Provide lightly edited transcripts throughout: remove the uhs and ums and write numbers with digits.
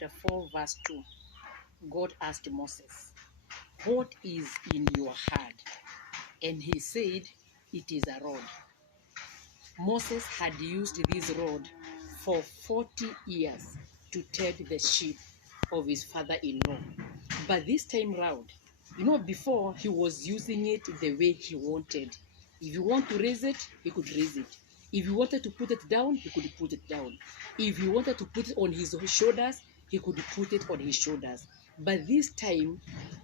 chapter 4, verse 2, God asked Moses, "What is in your heart?" And he said, "It is a rod." Moses had used this rod for 40 years to tend the sheep of his father-in-law. But this time round, before he was using it the way he wanted. If you want to raise it, he could raise it. If he wanted to put it down, he could put it down. If he wanted to put it on his shoulders, he could put it on his shoulders. But this time,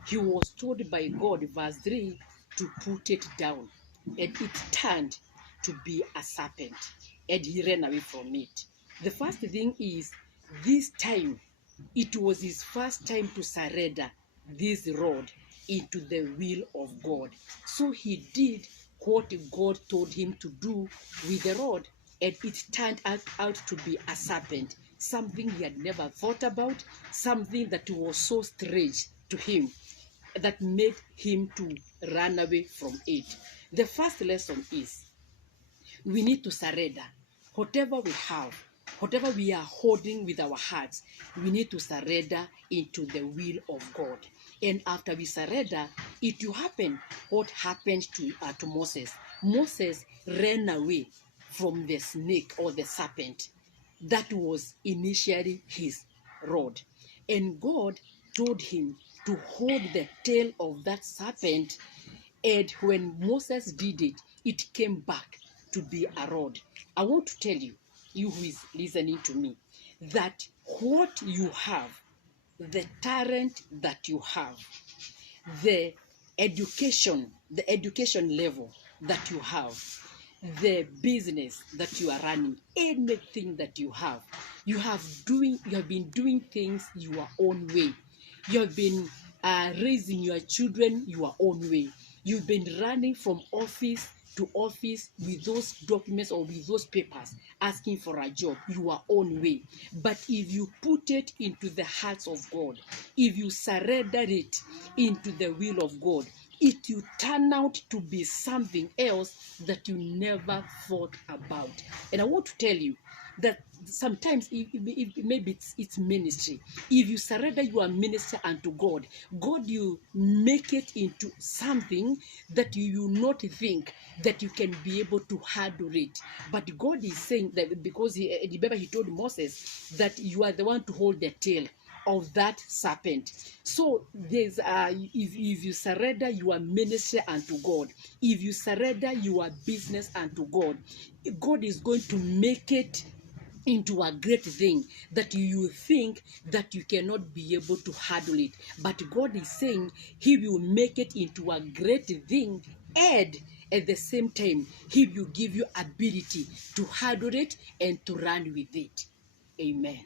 he was told by God, verse 3, to put it down. And it turned to be a serpent, and he ran away from it. The first thing is, this time, it was his first time to surrender this rod into the will of God. So he did what God told him to do with the rod, and it turned out to be a serpent, something he had never thought about, something that was so strange to him that made him to run away from it. The first lesson is, we need to surrender whatever we have, whatever we are holding with our hearts. We need to surrender into the will of God. And after we surrender, it will happen what happened to Moses. Moses ran away from the snake or the serpent that was initially his rod. And God told him to hold the tail of that serpent, and when Moses did it, it came back to be a rod. I want to tell you, you who is listening to me, that what you have, the talent that you have, the education level that you have, the business that you are running, anything that you have been doing things your own way. You have been raising your children your own way. You've been running from office to office with those documents or with those papers, asking for a job your own way. But if you put it into the hearts of God, if you surrender it into the will of God, it will turn out to be something else that you never thought about. And I want to tell you that sometimes maybe it's ministry. If you surrender your ministry unto God, God will make it into something that you will not think that you can be able to handle it. But God is saying that, because remember he told Moses that you are the one to hold the tail of that serpent. So there's if you surrender your ministry unto God, if you surrender your business unto God, God is going to make it into a great thing that you think that you cannot be able to handle it. But God is saying he will make it into a great thing, and at the same time he will give you ability to handle it and to run with it. Amen.